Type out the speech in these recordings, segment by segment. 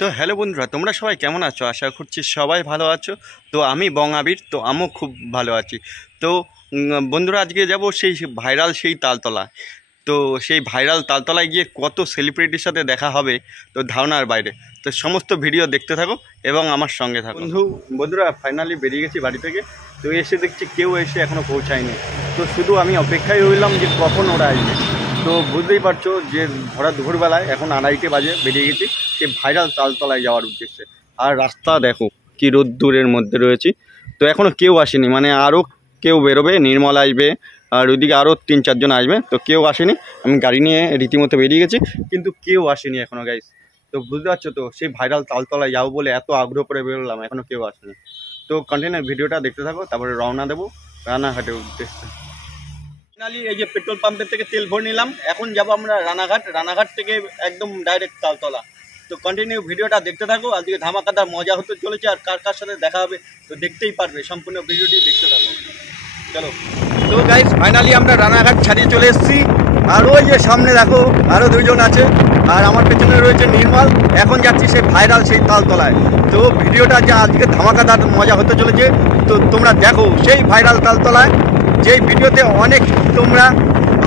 তো হ্যালো বন্ধুরা, তোমরা সবাই কেমন আছো? আশা করছি সবাই ভালো আছো। তো আমি বং আবির, তো আমিও খুব ভালো আছি। তো বন্ধুরা, আজকে যাব সেই ভাইরাল সেই তালতলা। তো সেই ভাইরাল তালতলায় গিয়ে কত সেলিব্রিটির সাথে দেখা হবে তো ধারণার বাইরে। তো সমস্ত ভিডিও দেখতে থাকো এবং আমার সঙ্গে থাকো। বন্ধুরা, ফাইনালি বেরিয়ে গেছি বাড়ি থেকে। তো এসে দেখছি কেউ এসে এখনও পৌঁছায়নি। তো শুধু আমি অপেক্ষায় রইলাম যে কখন ওরা আসবে। তো বুঝতেই পারছো যে ভরা দুপুরবেলায় এখন 2:30 বাজে বেরিয়ে গেছি সেই ভাইরাল তালতলায় যাওয়ার উদ্দেশ্যে। আর রাস্তা দেখো কি রোদ্দুরের মধ্যে রয়েছি। তো এখনও কেউ আসেনি, মানে আরও কেউ বেরোবে, নির্মল আসবে আর ওইদিকে আরও 3-4 জন আসবে। তো কেউ আসেনি, আমি গাড়ি নিয়ে রীতিমতো বেরিয়ে গেছি, কিন্তু কেউ আসেনি এখনও গাইস। তো বুঝতে পারছো তো সেই ভাইরাল তালতলায় যাবো বলে এত আগ্রহ করে বেরোলাম, এখনও কেউ আসেনি। তো কন্টিনিউ ভিডিওটা দেখতে থাকো, তারপরে রওনা দেবো রানাঘাটের উদ্দেশ্যে। ফাইনালি এই যে পেট্রোল পাম্পের থেকে তেল ভরে নিলাম, এখন যাবো আমরা রানাঘাট। রানাঘাট থেকে একদম ডাইরেক্ট তালতলা। তো কন্টিনিউ ভিডিওটা দেখতে থাকো, আজকে ধামাকাদার মজা হতে চলেছে। আর কার কার সাথে দেখা হবে তো দেখতেই পারবে, সম্পূর্ণ ভিডিওটি দেখতে থাকো। চলো। তো গাইস, ফাইনালি আমরা রানাঘাট ছাড়িয়ে চলে এসেছি। আর ওই যে সামনে দেখো আরও 2 জন আছে, আর আমার পেছনে রয়েছে নির্মল। এখন যাচ্ছি সেই ভাইরাল সেই তালতলায়। তো ভিডিওটা যা আজকে ধামাকাদার মজা হতে চলেছে, তো তোমরা দেখো সেই ভাইরাল তালতলায়, যেই ভিডিওতে অনেক তোমরা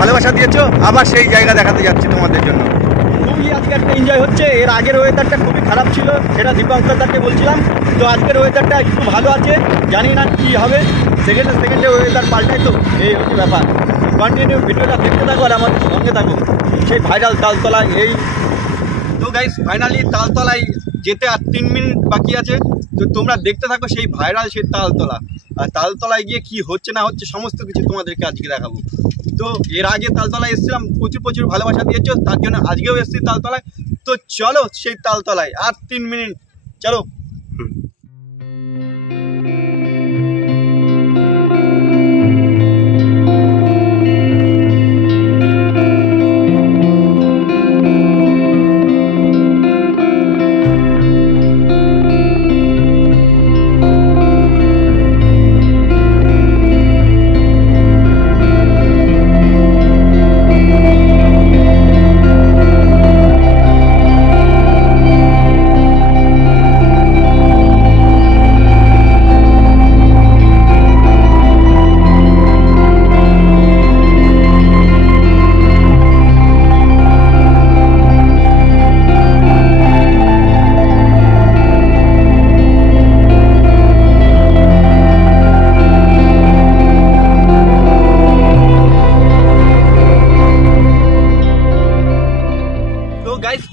ভালোবাসা দিয়েছো। আবার সেই জায়গা দেখাতে যাচ্ছি তোমাদের জন্য। খুবই আজকে একটা এনজয় হচ্ছে। এর আগের ওয়েদারটা খুবই খারাপ ছিল, সেটা দীপঙ্করদাকে বলছিলাম। তো আজকের ওয়েদারটা একটু ভালো আছে, জানি না কী হবে। সেকেন্ডে ওয়েদার পাল্টায়, তো এই হচ্ছে ব্যাপার। কন্টিনিউ ভিডিওটা দেখতে থাকো আর আমাদের সঙ্গে থাকো সেই ভাইরাল তালতলায়। এই তো গাইস, ফাইনালি তালতলায় যেতে আর 3 মিনিট বাকি আছে। তো তোমরা দেখতে থাকো সেই ভাইরাল সেই তালতলা। আর তালতলায় গিয়ে কি হচ্ছে না হচ্ছে সমস্ত কিছু তোমাদেরকে আজকে দেখাবো। তো এর আগে তালতলায় এসেছিলাম, প্রচুর ভালোবাসা দিয়েছো, তার জন্য আজকেও এসেছি তালতলায়। তো চলো সেই তালতলায়, আর 3 মিনিট, চলো।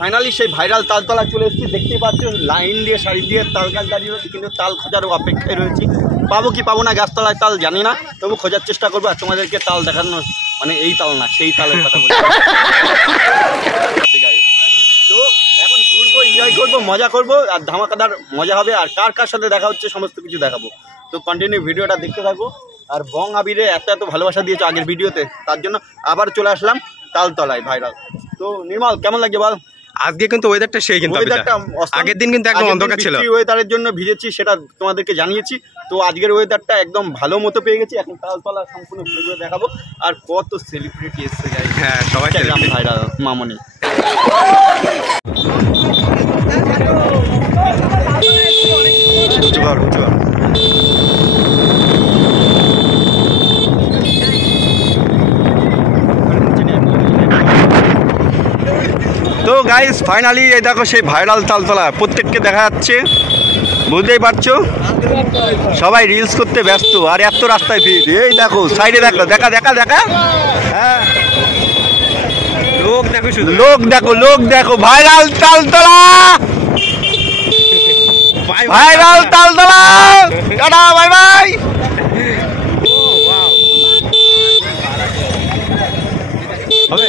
ফাইনালি সেই ভাইরাল তালতলা চলে এসেছি। দেখতেই পাচ্ছ লাইন দিয়ে সারি দিয়ে তাল গাছ দাঁড়িয়ে রয়েছে, কিন্তু তাল খোঁজার অপেক্ষায় রয়েছি। পাবো কি পাবো না গাছতলায় তাল জানি না, তবু খোঁজার চেষ্টা করবো। আর তোমাদেরকে তাল দেখানো, মানে এই তাল না সেই তালের কথা বলছি। তো এখন ঘুরবো, এনজয় করবো, মজা করবো, আর ধামাকাদার মজা হবে। আর কার কার সাথে দেখা হচ্ছে সমস্ত কিছু দেখাবো। তো কন্টিনিউ ভিডিওটা দেখতে থাকো। আর বং আবিরে এত ভালোবাসা দিয়েছো আগের ভিডিওতে, তার জন্য আবার চলে আসলাম তালতলায় ভাইরাল। তো নির্মল, কেমন লাগছে বল? আজকে কিন্তু ওয়েদারটা সেই, কিন্তু আগের দিন কিন্তু একদম অন্ধকার ছিল। ওয়েদারের জন্য ভিজেছি, সেটা তোমাদেরকে জানিয়েছি। তো আজকের ওয়েদারটা একদম ভালো মতো পেয়ে গেছি। এখন তালতলা সম্পূর্ণ ঘুরে ঘুরে দেখাবো। আর কত সেলিব্রিটি এসছে, হ্যাঁ সবাই ভাইরাল মামনি। তো গাইস, ফাইনালি এই দেখো সেই ভাইরাল তালতলা, প্রত্যেককে দেখা যাচ্ছে, বুঝতেই পারছো। সবাই রিলস করতে ব্যস্ত, আর এত রাস্তায় ভিড়। এই দেখো সাইডে দেখো, দেখা দেখা দেখা, হ্যাঁ লোক দেখো, শুধু লোক দেখো viral Taltala, viral Taltala. Tata, bye bye. হবে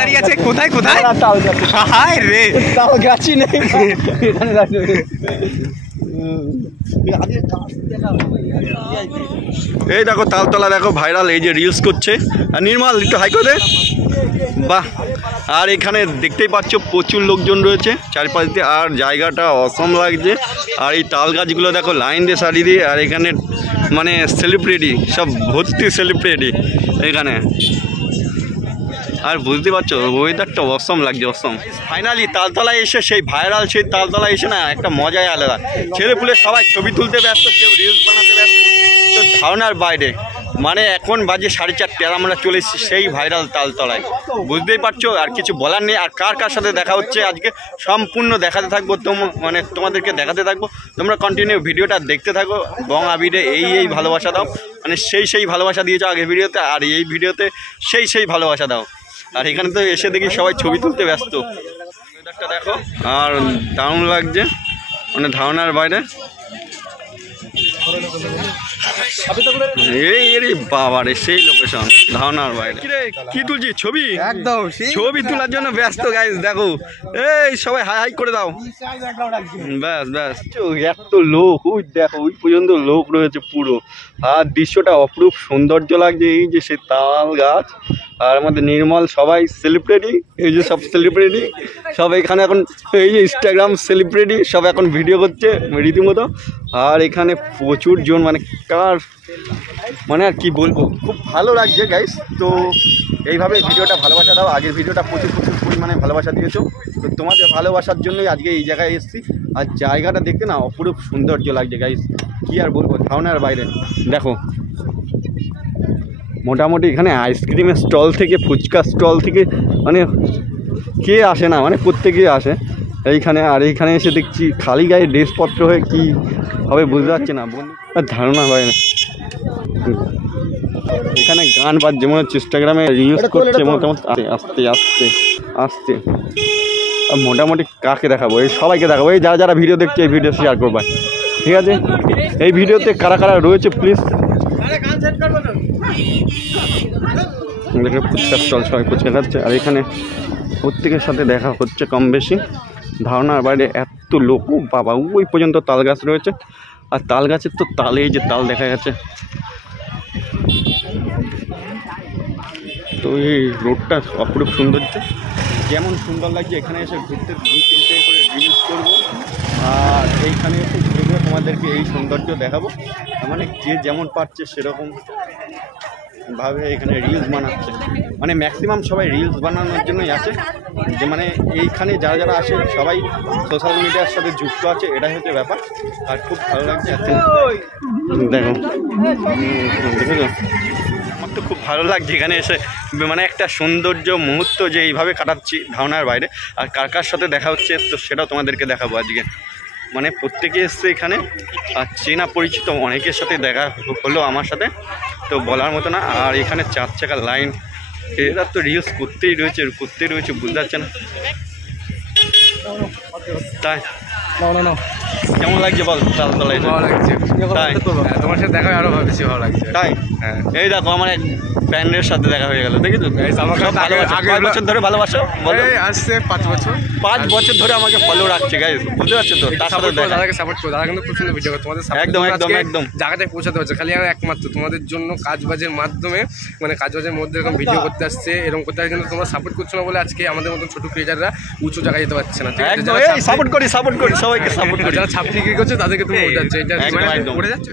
দাঁড়িয়ে আছে, কোথায় কোথায় রে তাল গাছই নেই। এই দেখো তালতলা দেখো ভাইরাল, এই যে রিলস করছে। আর নির্মল একটু হাই করে, বাহ। আর এখানে দেখতেই পাচ্ছ প্রচুর লোকজন রয়েছে চারপাশ দিয়ে, আর জায়গাটা অসম লাগছে। আর এই তাল গাছগুলো দেখো লাইন দিয়ে সারি দিয়ে, আর এখানে মানে সেলিব্রিটি সব ভর্তি সেলিব্রিটি এখানে। আর বুঝতে পারছো ওয়েদারটা অসম লাগছে, অসম। ফাইনালি তালতলায় এসে সেই ভাইরাল সেই তালতলায় এসে না একটা মজাই আলাদা। ছেলেপুলে সবাই ছবি তুলতে ব্যস্ত, কেউ রিলস বানাতে ব্যস্ত। তো ধারণার বাইরে, মানে এখন বাজে 4:30 আর আমরা চলে এসেছি সেই ভাইরাল তালতলায়। বুঝতেই পারছো, আর কিছু বলার নেই। আর কার কার সাথে দেখা হচ্ছে আজকে সম্পূর্ণ দেখাতে থাকবো, মানে তোমাদেরকে দেখাতে থাকবো। তোমরা কন্টিনিউ ভিডিওটা দেখতে থাকো। বং আবিরে এই ভালোবাসা দাও, মানে সেই ভালোবাসা দিয়েছো আগের ভিডিওতে, আর এই ভিডিওতে সেই ভালোবাসা দাও। আর এখানে তো এসে দেখি সবাই ছবি তুলতে ব্যস্ত। ওয়েদারটা দেখো, আর দারুণ লাগছে, মানে ধারণার বাইরে। এই বাবা রে, সেই লোকেশন ধারণার বাইরে। কি তুলছি ছবি? একদম ছবি তোলার জন্য ব্যস্ত গাইস। দেখো এই সবাই হাই হাই করে দাও। ব্যাস ব্যাস, এত লোক, ওই দেখো ওই পর্যন্ত লোক রয়েছে পুরো। আর দৃশ্যটা অপরূপ সৌন্দর্য লাগছে। এই যে সে তাল গাছ, আর আমাদের নির্মল সবাই সেলিব্রিটি। এই যে সব সেলিব্রিটি সব এখানে এখন, এই যে ইনস্টাগ্রাম সেলিব্রিটি সব এখন ভিডিও করছে রীতিমতো। আর এখানে প্রচুর জন, মানে কার মানে আর কি বলবো, খুব ভালো লাগছে গাইস। তো এইভাবে ভিডিওটা ভালোবাসা দাও। আগের ভিডিওটা প্রচুর পরিমাণে ভালোবাসা দিয়েছো। তো তোমাদের ভালোবাসার জন্যই আজকে এই জায়গায় এসেছি। আর জায়গাটা দেখতে না অপরূপ সৌন্দর্য লাগছে গাইস, কি আর বলবো, ধারণার বাইরে। দেখো মোটামুটি এখানে আইসক্রিমের স্টল থেকে, ফুচকা স্টল থেকে, মানে কে আসে না, মানে প্রত্যেকেই আসে এইখানে। আর এইখানে এসে দেখছি খালি গায়ে ড্রেসপত্র হয়ে কি হবে বুঝতে পারছি না বন্ধু, ধারণা বাইরে। এখানে গান বাজছে, মনে হচ্ছে ইনস্টাগ্রামে রিলস করছে মোটামুটি আস্তে আস্তে আস্তে। আর মোটামুটি কাকে দেখাবো, এই সবাইকে দেখাবো, এই যারা ভিডিও দেখছে এই ভিডিও শেয়ার করবে, ঠিক আছে? এই ভিডিওতে কারা কারা রয়েছে প্লিজ দেখে। ফুচকা স্টল, সবাই ফুচকা খাচ্ছে। আর এখানে প্রত্যেকের সাথে দেখা হচ্ছে কম বেশি। ধারণার বাইরে এত লোক, বাবা ওই পর্যন্ত তাল গাছ রয়েছে। আর তাল গাছের তো তালে এই যে তাল দেখা গেছে। তো এই রোডটা অপরূপ সৌন্দর্য, যেমন সুন্দর লাগছে। এখানে এসে ঘুরতে 2-3টে করে রিলস করবো, আর এইখানে এসে ঘুরে তোমাদেরকে এই সৌন্দর্য দেখাবো। মানে যে যেমন পারছে সেরকম ভাবে এখানে রিলস বানাচ্ছে। মানে ম্যাক্সিমাম সবাই রিলস বানানোর জন্যই আসে, যে মানে এইখানে যারা যারা আসে সবাই সোশ্যাল মিডিয়ার সাথে যুক্ত আছে, এটাই হচ্ছে ব্যাপার। আর খুব ভালো লাগছে। দেখো দেখেছো, আমার তো খুব ভালো লাগছে এখানে এসে, মানে একটা সৌন্দর্য মুহূর্ত যে এইভাবে কাটাচ্ছি ধারণার বাইরে। আর কার কার সাথে দেখা হচ্ছে তো সেটাও তোমাদেরকে দেখাবো আজকে। মানে প্রত্যেকে এসছে এখানে, আর চেনা পরিচিত অনেকের সাথে দেখা হলো আমার সাথে, তো বলার মতো না। আর এখানে 4 চাকার লাইন, এরা তো রিলস করতেই রয়েছে বুঝতে পারছে না। তাই কেমন লাগছে বল তালতলায়? ভালো লাগছে, তাই তোমার সাথে দেখা আরো বেশি ভালো লাগছে। তাই এই দেখো আমার এক ফ্যানের সাথে দেখা হয়ে গেল, দেখেছো? আমাকে কয় বছর ধরে ভালোবাসো বলো? আসছে 5 বছর। 5 বছর ধরে আমাকে ফলো রাখছে গাইস, বুঝতে পারছো তো? তার সাথে দাদাকে সাপোর্ট করো, দাদা কিন্তু খুব সুন্দর ভিডিও করে তোমাদের একদম জায়গাটায় পৌঁছাতে পারছে। খালি আমরা একমাত্র তোমাদের জন্য কাজবাজের মাধ্যমে, মানে কাজবাজের মধ্যে এরকম ভিডিও করতে আসছে, এরকম করতে আসছে, কিন্তু তোমরা সাপোর্ট করছো না বলে আজকে আমাদের মতো ছোট ক্রিয়েটাররা উঁচু জায়গায় যেতে পারছে না। সাপোর্ট করি সবাইকে সাপোর্ট করি। যারা ছাপ বিক্রি করছে তাদেরকে তুমি উঠাচ্ছে, এটা একদম উঠে যাচ্ছে।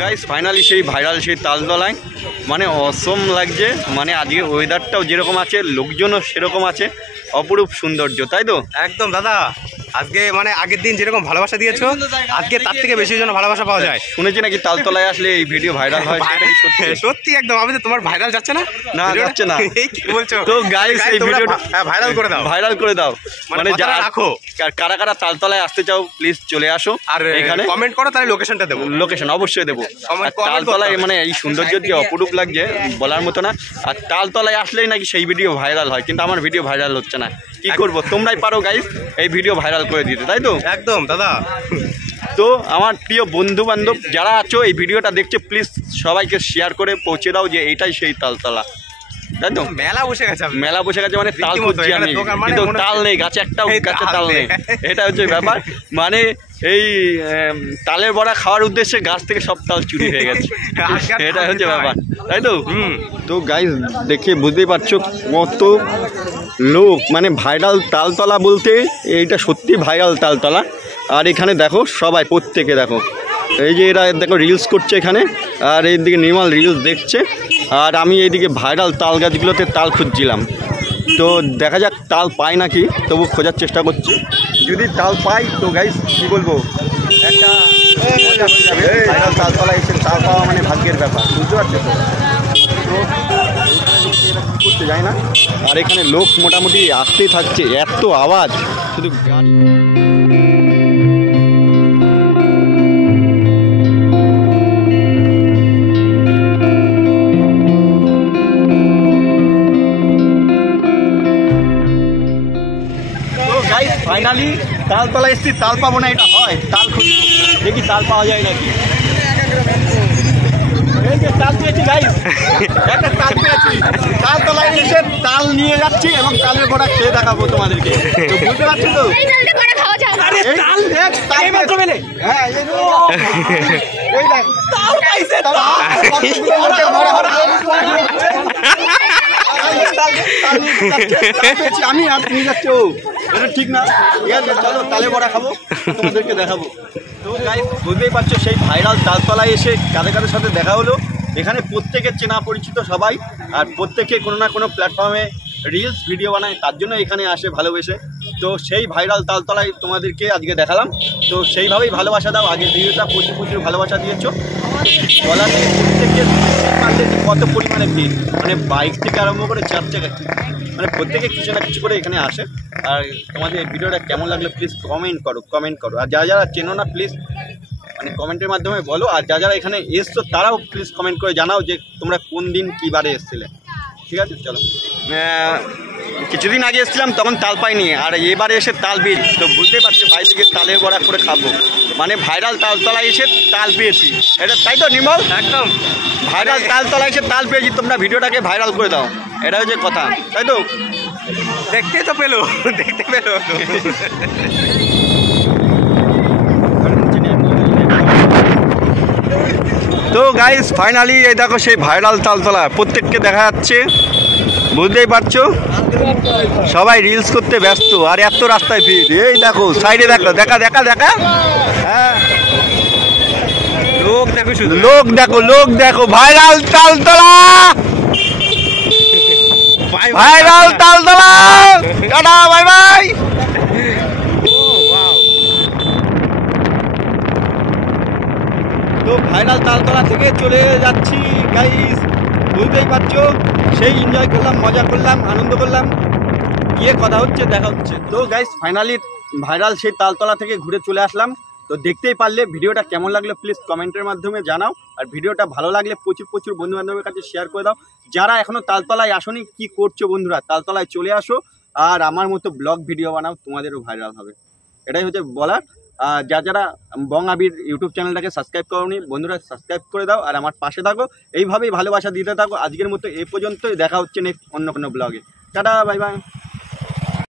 গাইস ফাইনালি সেই ভাইরাল সেই তালতলায় মানে অসম লাগছে, মানে আজকে ওয়েদারটাও যেরকম আছে লোকজনও সেরকম আছে, অপরূপ সৌন্দর্য, তাই তো? একদম দাদা, আজকে মানে আগের দিন যেরকম ভালোবাসা দিয়েছো আজকে তার থেকে বেশি যেন ভালোবাসা পাওয়া যায়। শুনেছি নাকি তালতলায় আসলে এই ভিডিও ভাইরাল হয়, সেটা কি সত্যি? সত্যি একদম। আমি তো তোমার ভাইরাল যাচ্ছে না? না যাচ্ছে না। এই কি বলছো? তো গাইস এই ভিডিওটা ভাইরাল করে দাও, ভাইরাল করে দাও। মানে যারা রাখো, কারা কারা তালতলায় আসতে চাও প্লিজ চলে আসো, আর এখানে কমেন্ট করো, তাহলে লোকেশনটা দেবো। লোকেশন অবশ্যই দেবো। তালতলায় মানে এই সৌন্দর্য যে অপরূপ লাগছে বলার মতো না। আর তালতলায় আসলেই নাকি সেই ভিডিও ভাইরাল হয়, কিন্তু আমার ভিডিও ভাইরাল হচ্ছে না, কি করবো? তোমরাই পারো গাইস এই ভিডিও ভাইরাল করে দিতে, তাই তো? একদম দাদা। তো আমার প্রিয় বন্ধু বান্ধব যারা আছো এই ভিডিওটা দেখছে প্লিজ সবাইকে শেয়ার করে পৌঁছে দাও যে এইটাই সেই তালতলা, তাই তো? মেলা বসে গেছে, মেলা বসে গেছে, মানে তাল খুঁজছি আমি, কিন্তু তাল নেই গাছে, একটাও গাছে তাল নেই, এটা হচ্ছে ব্যাপার। মানে এই তালের বড়া খাওয়ার উদ্দেশ্যে গাছ থেকে সব তাল চুরি হয়ে গেছে, এটা হচ্ছে ব্যাপার, তাই তো? তো গাইস দেখে বুঝতেই পারছো কত লোক, মানে ভাইরাল তালতলা বলতে এইটা সত্যি ভাইরাল তালতলা। আর এখানে দেখো সবাই প্রত্যেকে দেখো, এই যে এরা দেখো রিলস করছে এখানে, আর এইদিকে নির্মল রিলস দেখছে, আর আমি এইদিকে ভাইরাল তাল গাছগুলোতে তাল খুঁজছিলাম। তো দেখা যাক তাল পাই নাকি, তবু খোঁজার চেষ্টা করছি, যদি তাল পাই তো গাইস কী বলবো, একটা মজা হয়ে যাবে। ভাইরাল তালতলা এসে তাল পাওয়া মানে ভাগ্যের ব্যাপার, বুঝতে পারছো তো? করতে যায় না। আর এখানে লোক মোটামুটি আসতেই থাকছে, এত আওয়াজ, শুধু গাড়ি। ফাইনালি তালতলা এসছি, তাল পাবো না এটা হয়? তাল খুঁজবো, দেখি তাল পাওয়া যায় নাকি। এই যে তাল পেয়েছি গাইস, একটা তাল পেয়েছি, তালতলায় এসে তাল নিয়ে যাচ্ছি এবং তালের বড়া খেয়ে দেখাবো তোমাদেরকে, তো বুঝতে পারছো তো? হ্যাঁ এই দেখ তাল পাইছে, আমি আর তুমি যাচ্ছ, এটা ঠিক না। ঠিক আছে চলো তালে বড়া খাবো, তোমাদেরকে দেখাবো। তো গাইস বুঝতেই পারছো সেই ভাইরাল তালতলায় এসে কাদের কাদের সাথে দেখা হলো। এখানে প্রত্যেকের চেনা পরিচিত সবাই, আর প্রত্যেকে কোনো না কোনো প্ল্যাটফর্মে রিলস ভিডিও বানায়, তার জন্য এখানে আসে ভালোবেসে। তো সেই ভাইরাল তালতলায় তোমাদেরকে আজকে দেখালাম, তো সেইভাবেই ভালোবাসা দাও। আগের ভিডিওটা প্রচুর প্রচুর ভালোবাসা দিয়েছো, বলার প্রত্যেকে কত পরিমাণে ভিড়, মানে বাইক থেকে আরম্ভ করে 4 চাকা, মানে প্রত্যেকে কিছু না কিছু করে এখানে আসে। আর তোমাদের এই ভিডিওটা কেমন লাগলো প্লিজ কমেন্ট করো, আর যারা যারা চেনো না প্লিজ মানে কমেন্টের মাধ্যমে বলো, আর যারা যারা এখানে এসছো তারাও প্লিজ কমেন্ট করে জানাও যে তোমরা কোন দিন কী বারে এসেছিলে। ঠিক আছে চলো, কিছুদিন আগে এসেছিলাম তখন তাল পাইনি, আর এবারে এসে তাল পেয়েছি, তো বুঝতেই পারছো বাইরে থেকে তালের বড়া করে খাবো, মানে ভাইরাল তালতলায় এসে তাল পেয়েছি, এটা তাই তো নির্মল? একদম ভাইরাল তালতলায় এসে তাল পেয়েছি, তোমরা ভিডিওটাকে ভাইরাল করে দাও, এটা হচ্ছে কথা, তাই তো? দেখতে তো পেলো, দেখতে পেলো। তো গাইস ফাইনালি এই দেখো সেই ভাইরাল তালতলা প্রত্যেককে দেখা যাচ্ছে, বুঝতেই পারছো সবাই রিলস করতে ব্যস্ত, আর এত রাস্তায় ভিড়। এই দেখো সাইডে দেখো, দেখা দেখা দেখা, হ্যাঁ লোক দেখো, শুধু লোক দেখো viral Taltala, viral Taltala, tata bye bye. তো ভাইরাল তালতলা থেকে চলে যাচ্ছি গাইস, বুঝতেই পারছো সেই এনজয় করলাম, মজা করলাম, আনন্দ করলাম, গিয়ে কথা হচ্ছে, দেখা হচ্ছে। তো গাইস ফাইনালি ভাইরাল সেই তালতলা থেকে ঘুরে চলে আসলাম। তো দেখতেই পারলে ভিডিওটা কেমন লাগলো প্লিজ কমেন্টের মাধ্যমে জানাও, আর ভিডিওটা ভালো লাগলে প্রচুর প্রচুর বন্ধু বান্ধবের কাছে শেয়ার করে দাও। যারা এখনও তালতলায় আসোনি কি করছো বন্ধুরা, তালতলায় চলে আসো, আর আমার মতো ব্লগ ভিডিও বানাও, তোমাদেরও ভাইরাল হবে, এটাই হচ্ছে বলার। যারা বং আবির ইউটিউব চ্যানেলটাকে সাবস্ক্রাইব করোনি বন্ধুরা সাবস্ক্রাইব করে দাও, আর আমার পাশে থাকো, এইভাবেই ভালোবাসা দিতে থাকো। আজকের মতো এ পর্যন্তই, দেখা হচ্ছে নেক্সট অন্য কোনো ব্লগে, টাটা বাই বাই।